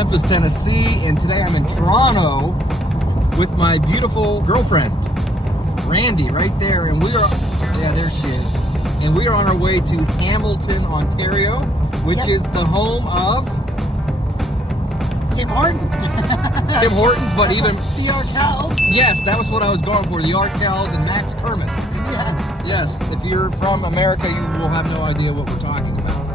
Memphis, Tennessee, and today I'm in Toronto with my beautiful girlfriend, Randy, right there. And we are, yeah, there she is. And we are on our way to Hamilton, Ontario, which is the home of Tim Hortons. Tim Hortons, but even the Arkells. Yes, that was what I was going for. The Arkells and Max Kerman. Yes. Yes. If you're from America, you will have no idea what we're talking about.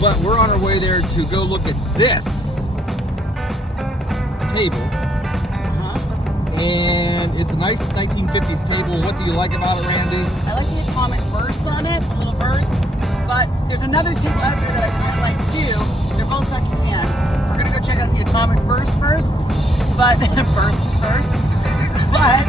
But we're on our way there to go look at this table. And it's a nice 1950s table. What do you like about it, Randy? I like the atomic burst on it, the little burst. But there's another table out there that I kind of like too. They're both secondhand. We're gonna go check out the atomic burst first. But burst first. But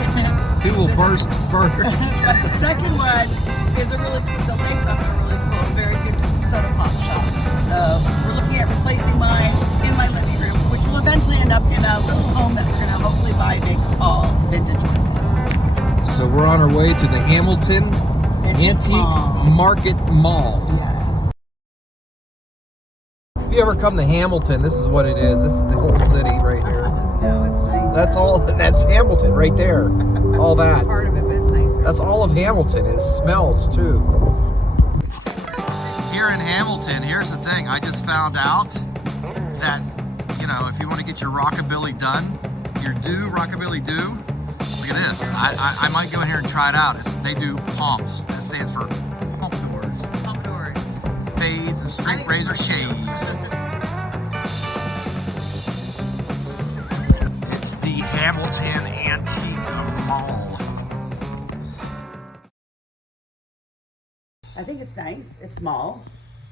who will burst first? But the second one is a really cool. The legs on it are really cool. Very 50s soda pop shop. So we're looking at replacing mine in my living room, which will eventually end up in a little home that we're gonna hopefully buy and make all vintage with. So we're on our way to the Hamilton Antique Market Mall. Yeah. If you ever come to Hamilton, this is what it is. This is the whole city right here. No, it's nice. That's all. That's Hamilton right there. All that. Part of it, but it's nice. That's all of Hamilton. It smells too. Here in Hamilton, here's the thing. I just found out that, you know, if you want to get your rockabilly done, your rockabilly do. Look at this. I might go in here and try it out. They do pumps. That stands for pompadours. Pompadours. Fades and straight razor shaves. It's the Hamilton Antique Mall. I think it's nice. It's small,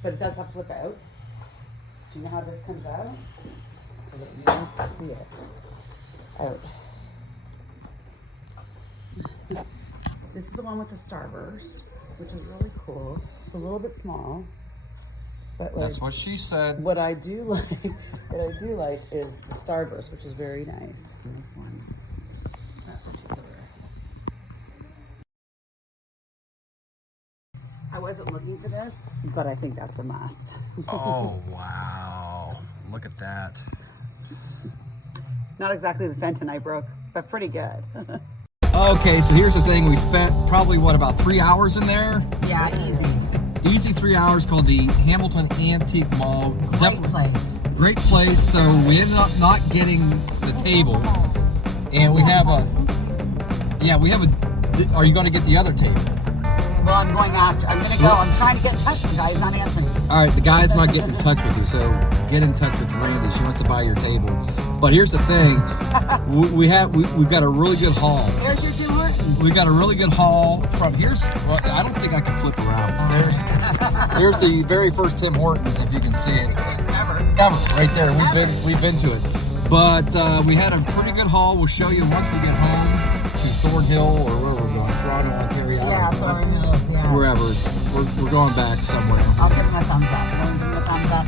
but it does have flip outs. Do you know how this comes out? You need to see it. Out. This is the one with the starburst, which is really cool. It's a little bit small, but like, That's what she said. what I do like is the starburst, which is very nice. And this one, that particular. I wasn't looking for this, but I think that's a must. Oh, wow. Look at that. Not exactly the Fenton I broke, but pretty good. Okay, so here's the thing. We spent probably, what, about 3 hours in there? Yeah, easy. Easy 3 hours, called the Hamilton Antique Mall. Great place. Great place. So we ended up not getting the table. And we have a, are you going to get the other table? Well, I'm going after. I'm going to go. I'm trying to get in touch with the guy. He's not answering. All right, the guy's not getting in touch with you, so get in touch with Randy. She wants to buy your table. But here's the thing. We've got a really good haul. There's your Tim Hortons. We've got a really good haul from well, I don't think I can flip around. There's the very first Tim Hortons, if you can see it. Ever, right there. We've been to it. But we had a pretty good haul. We'll show you once we get home to Thornhill, or where we're going, Toronto, Ontario. Yeah, Thornhill. Yeah. Wherever. We're going back somewhere. I'll give him a thumbs up. I'll give him a thumbs up.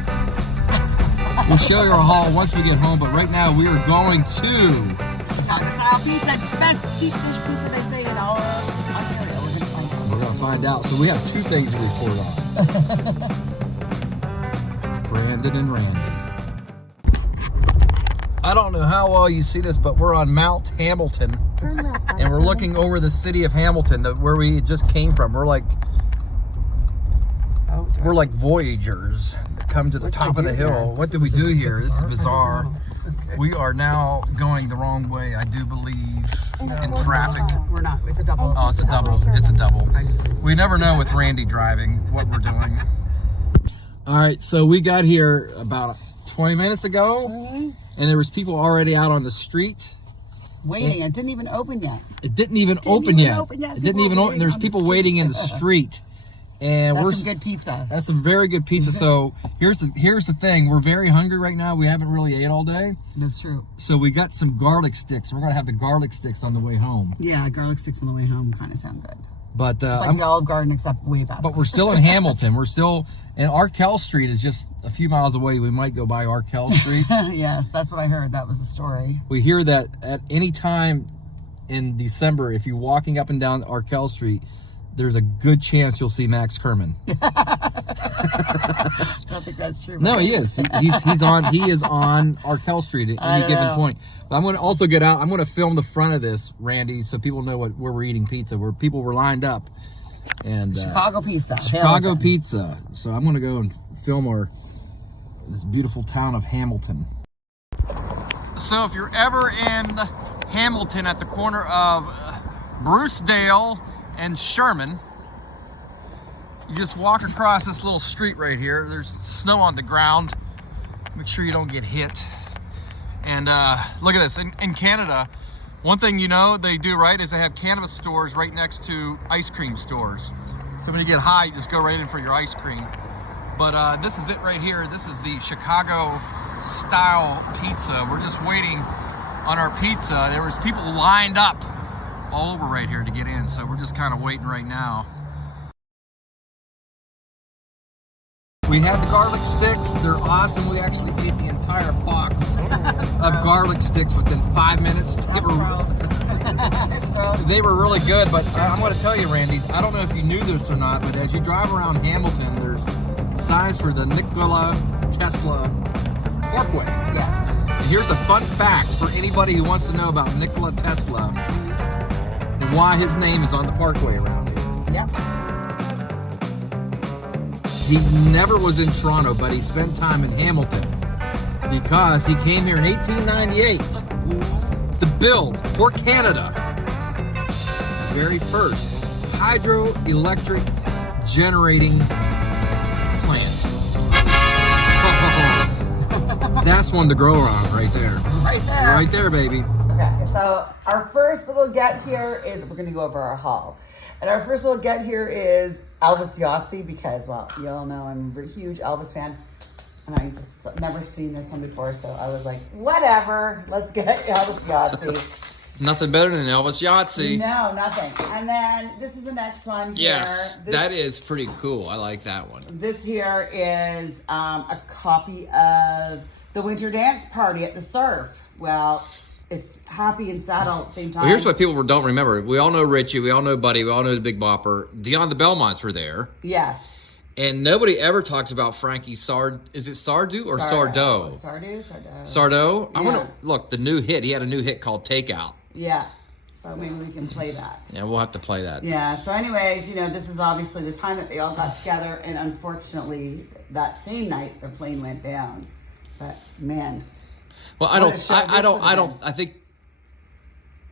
We'll show you our haul once we get home, but right now we are going to Chicago style pizza, best deep dish pizza they say in all of Ontario. We're gonna find out. We're gonna find out. So we have two things to report on. Brandon and Randy. I don't know how well you see this, but we're on Mount Hamilton, and we're looking over the city of Hamilton, where we just came from. We're like voyagers that come to the top of the hill. What do we do here? This is bizarre. We are now going the wrong way, I do believe, in traffic. We're not. It's a double. Oh, it's a double. It's a double. We never know with Randy driving what we're doing. All right, so we got here about 20 minutes ago, and there was people already out on the street. Waiting. It didn't even open yet. It didn't even open yet. It didn't even open. There's people waiting in the street. And that's some good pizza. That's some very good pizza. So here's the thing. We're very hungry right now. We haven't really ate all day. That's true. So we got some garlic sticks. We're gonna have the garlic sticks on the way home. Yeah, garlic sticks on the way home kind of sound good. But it's like the Olive Garden, except way better. But we're still in Hamilton. We're still, and Arkell Street is just a few miles away. We might go by Arkell Street. Yes, that's what I heard. That was the story. We hear that at any time in December, if you're walking up and down Arkell Street, there's a good chance you'll see Max Kerman. I don't think that's true. No, he is. He is on Arkell Street at any given point. But I'm going to also get out. I'm going to film the front of this, Randy, so people know where we're eating pizza, where people were lined up. And Chicago pizza. Chicago pizza. So I'm going to go and film this beautiful town of Hamilton. So if you're ever in Hamilton at the corner of Brucedale and Sherman, you just walk across this little street right here. There's snow on the ground. Make sure you don't get hit. And look at this. In Canada, one thing you know they do right is they have cannabis stores right next to ice cream stores. So when you get high, you just go right in for your ice cream. But this is it right here. This is the Chicago style pizza. We're just waiting on our pizza. There was people lined up all over right here to get in. So we're just kind of waiting right now. We had the garlic sticks. They're awesome. We actually ate the entire box of garlic sticks within 5 minutes. They were really good, but I'm going to tell you, Randy, I don't know if you knew this or not, but as you drive around Hamilton, there's signs for the Nikola Tesla Parkway. Yes. And here's a fun fact for anybody who wants to know about Nikola Tesla and why his name is on the parkway around here. Yep. He never was in Toronto, but he spent time in Hamilton because he came here in 1898 to build for Canada the very first hydroelectric generating plant. That's one to grow on right there. Right there. Right there, baby. Okay, so our first little get here is, we're going to go over our haul. And our first little get here is Elvis Yahtzee, because, well, you all know I'm a huge Elvis fan. And I just never seen this one before, so I was like, whatever, let's get Elvis Yahtzee. Nothing better than Elvis Yahtzee. No, nothing. And then this is the next one here. Yes, that is pretty cool. I like that one. This here is a copy of the Winter Dance Party at the Surf. Well, it's happy and sad all at the same time. Well, here's what people don't remember. We all know Richie. We all know Buddy. We all know the Big Bopper. Dion the Belmonts were there. Yes. And nobody ever talks about Frankie Is it Sardo or Sardo? Sardo. I want to look the new hit. He had a new hit called Takeout. Yeah. So maybe we can play that. Yeah, we'll have to play that. Yeah. So, anyways, you know, this is obviously the time that they all got together, and unfortunately, that same night the plane went down. But man. Well, I think.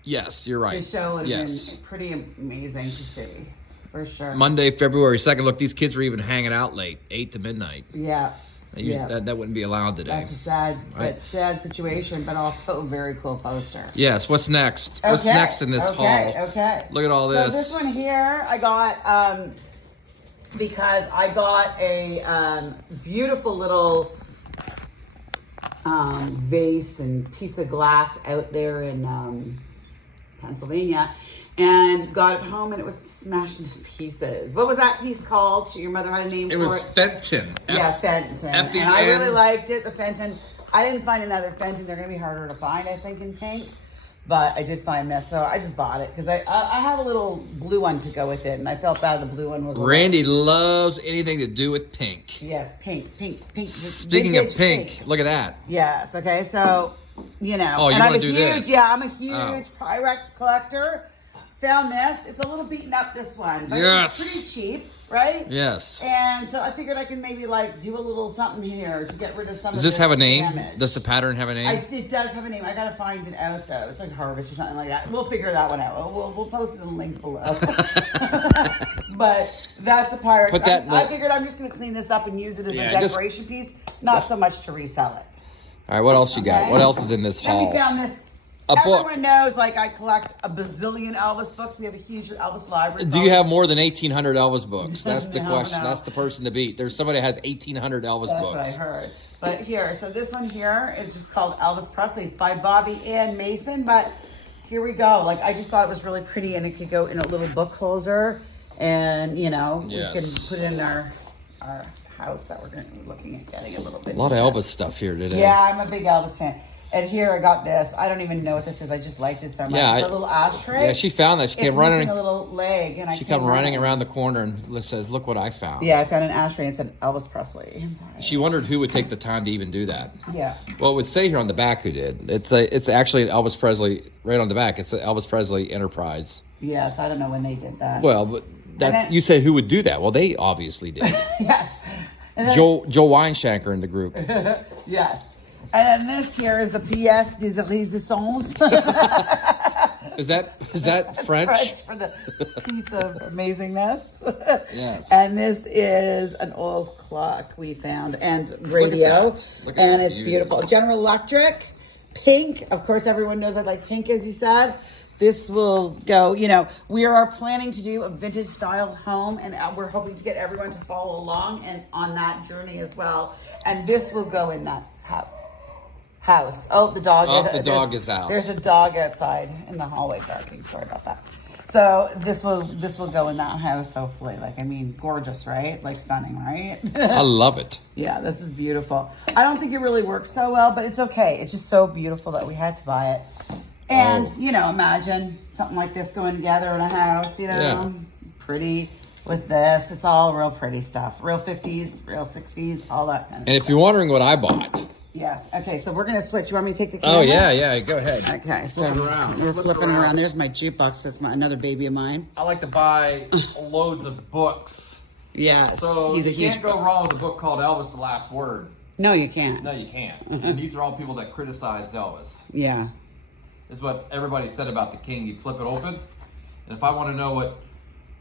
Yes, you're right. The show would have been pretty amazing to see, for sure. Monday, February 2nd. Look, these kids were even hanging out late, 8 to midnight. Yeah. That wouldn't be allowed today. That's a sad situation, but also a very cool poster. Yes. What's next? What's next in this haul? Okay. Look at all this. So this one here, I got because I got a beautiful little vase and piece of glass out there in Pennsylvania, and got it home, and it was smashed into pieces. What was that piece called? Your mother had a name for it? It was Fenton. Fenton. F-E-N. And I really liked it, the Fenton. I didn't find another Fenton. They're going to be harder to find, I think, in pink. But I did find this, so I just bought it because I have a little blue one to go with it, and I felt bad the blue one was. Randy loves anything to do with pink. Yes, pink. Speaking of pink, look at that. Yes. Okay. So, you know, oh, you want to do this? Yeah, I'm a huge Pyrex collector. Found this. It's a little beaten up, this one, but it's pretty cheap, right? Yes. And so I figured I can maybe like do a little something here to get rid of some. Does this have a name? Does the pattern have a name? It does have a name. I gotta find it out though. It's like Harvest or something like that. We'll figure that one out. We'll post it in the link below. But that's a Pyrex. I figured I'm just gonna clean this up and use it as a decoration piece, not so much to resell it. All right. What else you got? What else is in this haul? Then we found this. Everyone knows, like, I collect a bazillion Elvis books. We have a huge Elvis library. Do you have more than 1,800 Elvis books? That's the question. No. That's the person to beat. There's somebody that has 1,800 Elvis books. That's what I heard. But here, so this one here is just called Elvis Presley. It's by Bobby Ann Mason. But here we go. Like, I just thought it was really pretty, and it could go in a little book holder. And, you know, we can put it in our house that we're going to be looking at getting a little bit. A lot of Elvis stuff here today. Yeah, I'm a big Elvis fan. And here I got this. I don't even know what this is. I just liked it so much. Yeah, it's a little ashtray. Yeah, she found that. She came running. A little leg, and she came running around the corner and says, "Look what I found." Yeah, I found an ashtray and said Elvis Presley inside. She wondered who would take the time to even do that. Yeah. Well, it would say here on the back who did. It's actually Elvis Presley right on the back. It's an Elvis Presley Enterprise. Yes, I don't know when they did that. Well, but you said who would do that? Well, they obviously did. Yes. Then, Joel Weinshanker in the group. Yes. And then this here is the pièce des résistance. Is that French? For the piece of amazingness. Yes. And this is an old clock we found and radio. Look at and that it's beautiful. General Electric, pink. Of course, everyone knows I like pink, as you said. This will go, we are planning to do a vintage style home, and we're hoping to get everyone to follow along and on that journey as well. And this will go in that house. Oh, the dog. Oh, the dog is out. There's a dog outside in the hallway barking. Sorry about that. So this will go in that house, hopefully. Gorgeous, right? Stunning, right? I love it. Yeah, this is beautiful. I don't think it really works so well, but it's okay. It's just so beautiful that we had to buy it. And, imagine something like this going together in a house, Yeah. It's pretty with this. It's all real pretty stuff. Real 50s, real 60s, all that kind of stuff. And if you're wondering what I bought. Yes. Okay, so we're going to switch. You want me to take the camera? Oh, yeah. Go ahead. Okay, so Flip it around. we're Flip flipping it around. There's my jukebox. That's another baby of mine. I like to buy loads of books. Yes. So he's a you huge can't go wrong with a book called Elvis the Last Word. No, you can't. No, you can't. And these are all people that criticized Elvis. Yeah. This is what everybody said about the king. You flip it open, and if I want to know what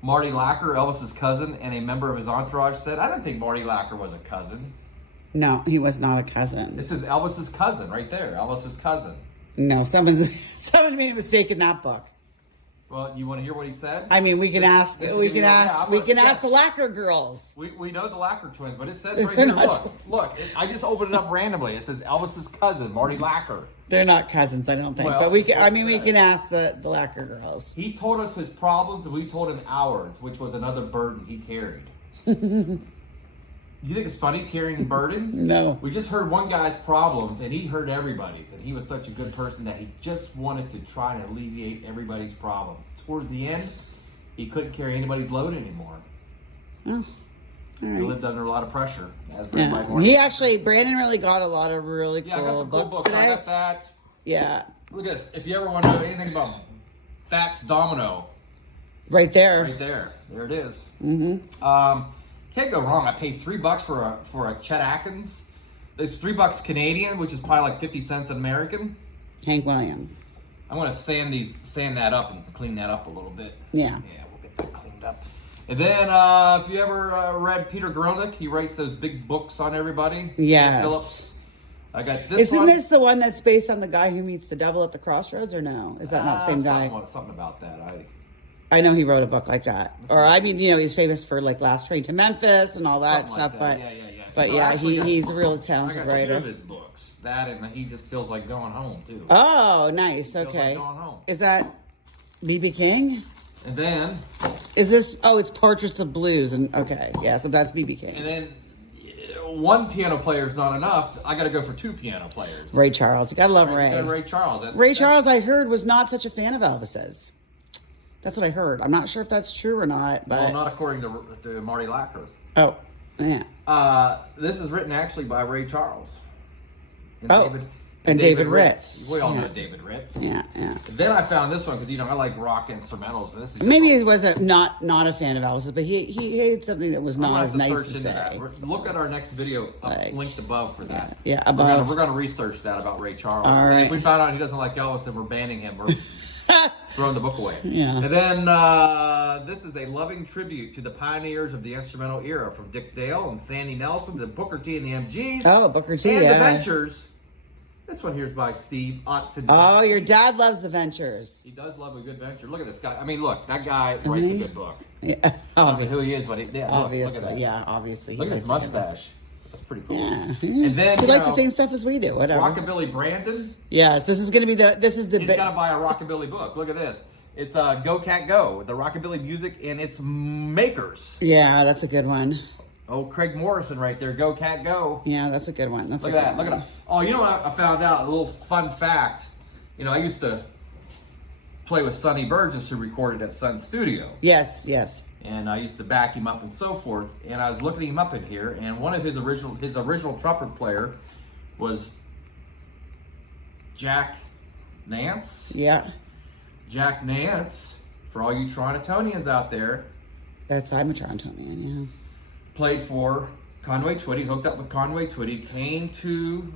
Marty Lacker, Elvis's cousin, and a member of his entourage said, I don't think Marty Lacker was a cousin. No, he was not a cousin. This is Elvis's cousin right there. Elvis's cousin. No, someone made a mistake in that book. Well, you want to hear what he said? I mean, we can ask the Lacker girls. We know the Lacker twins, but it says right here. Look. I just opened it up randomly. It says Elvis's cousin, Marty Lacker. They're not cousins, I don't think. Well, but we can ask the Lacker girls. He told us his problems, and we told him ours, which was another burden he carried. You think it's funny carrying burdens? No. We just heard one guy's problems, and he heard everybody's, and he was such a good person that he just wanted to try and alleviate everybody's problems. Towards the end, he couldn't carry anybody's load anymore. Oh, all right. He lived under a lot of pressure. Brandon really got a lot of really I got some cool books today. I got that. Yeah. Look at this. If you ever want to know anything about Fats Domino. Right there. Right there. There it is. Mm-hmm. Can't go wrong. I paid $3 for a Chet Atkins. It's $3 Canadian, which is probably like 50 cents American. Hank Williams. I'm going to sand that up and clean that up a little bit. Yeah. Yeah, we'll get that cleaned up. And then, if you ever read Peter Gronick, he writes those big books on everybody. Yes. Phillips. I got this Isn't this the one that's based on the guy who meets the devil at the crossroads, or no? Is that not the same guy? Something about that. I know he wrote a book like that. Or, he's famous for, Last Train to Memphis and all that stuff. Like that. But, he's a real talented writer. I got 2 of his books. That, and he just feels like going home, too. Oh, nice. Okay. Feels like going home. Is that B.B. King? And then... Is this... Oh, it's Portraits of Blues. And okay. Yeah, so that's B.B. King. And then... One piano player is not enough. I got to go for 2 piano players. Ray Charles. You got to love Ray. Ray Charles. Ray Charles, I heard, was not such a fan of Elvis's. That's what I heard. I'm not sure if that's true or not. But... Well, not according to Marty Lacker. Oh, yeah. This is written actually by Ray Charles. And David Ritz. We all know David Ritz. Yeah. Then I found this one because I like rock instrumentals, and this is maybe he was not a fan of Elvis, but he hated something that was not as nice to say. That. Look at our next video linked above for that. Yeah, above. We're gonna research that about Ray Charles. All right. If we find out he doesn't like Elvis, then we're banning him. We're throwing the book away. Yeah. And then this is a loving tribute to the pioneers of the instrumental era, from Dick Dale and Sandy Nelson to Booker T and the MGs. Oh, Booker T. And the Ventures. This one here is by Steve Ottfin. Oh, your dad loves the Ventures. He does love a good venture. Look at this guy. I mean, look, that guy writes a good book. Yeah. I don't know who he is, but obviously, look at that. Obviously. Look at his mustache. That's pretty cool. Yeah. And then he likes the same stuff as we do. Whatever. Rockabilly Brandon. Yes, this is going to be the. He's got to buy a Rockabilly book. Look at this. It's Go Cat Go, the Rockabilly music and its makers. Yeah, that's a good one. Oh, Craig Morrison right there. Go, cat, go. Yeah, that's a good one. That's Look a at that. good Look one. at that. Oh, you know what I found out? A little fun fact. You know, I used to play with Sonny Burgess, who recorded at Sun Studio. Yes, yes. And I used to back him up and so forth. And I was looking him up in here, and one of his original trumpet player was Jack Nance. Yeah. Jack Nance, for all you Torontonians out there, I'm a Torontonian, yeah. played for Conway Twitty, hooked up with Conway Twitty, came to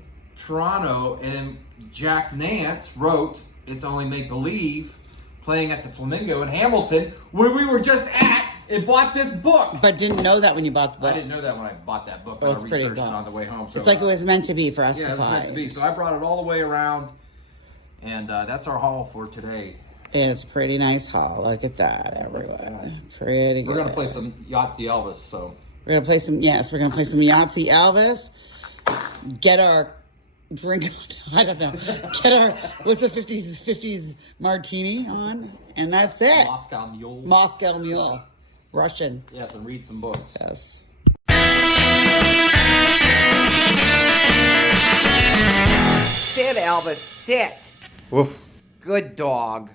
Toronto, and Jack Nance wrote It's Only Make Believe, playing at the Flamingo in Hamilton, where we were just at, and bought this book. But didn't know that when you bought the book. I didn't know that when I bought that book. Oh, I it's pretty researched cool. it on the way home. So, It's like it was meant to be for us yeah, to it was meant to find. be. So I brought it all the way around, and that's our haul for today. It's a pretty nice haul. Look at that, everyone. Pretty good. We're gonna play some Yahtzee Elvis, so. We're gonna play some, we're gonna play some Yahtzee Elvis. Get our drink, I don't know. Get our, what's the 50s martini on? And that's it. Moscow Mule. Moscow Mule. Russian. Yes, and read some books. Yes. Sit, Elvis, sit. Woof. Good dog.